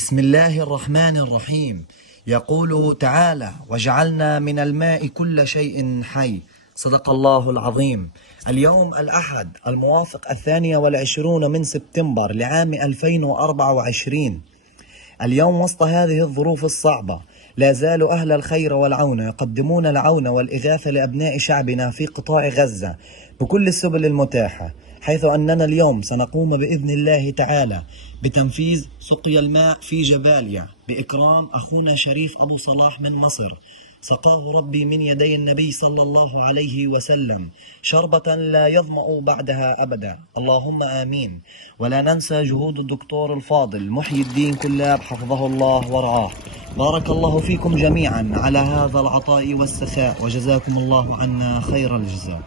بسم الله الرحمن الرحيم. يقول تعالى: وجعلنا من الماء كل شيء حي. صدق الله العظيم. اليوم الأحد الموافق 22 من سبتمبر لعام 2024. اليوم وسط هذه الظروف الصعبة لا زال أهل الخير والعون يقدمون العون والإغاثة لأبناء شعبنا في قطاع غزة بكل السبل المتاحة، حيث أننا اليوم سنقوم بإذن الله تعالى بتنفيذ سقيا الماء في جباليا بإكرام أخونا شريف أبو صلاح من مصر، سقاه ربي من يدي النبي صلى الله عليه وسلم شربة لا يظمأ بعدها أبدا، اللهم آمين. ولا ننسى جهود الدكتور الفاضل محي الدين كلاب حفظه الله ورعاه. بارك الله فيكم جميعا على هذا العطاء والسخاء، وجزاكم الله عنا خير الجزاء.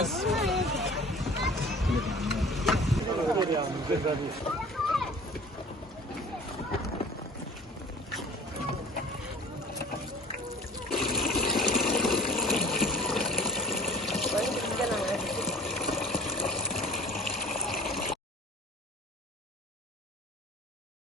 بس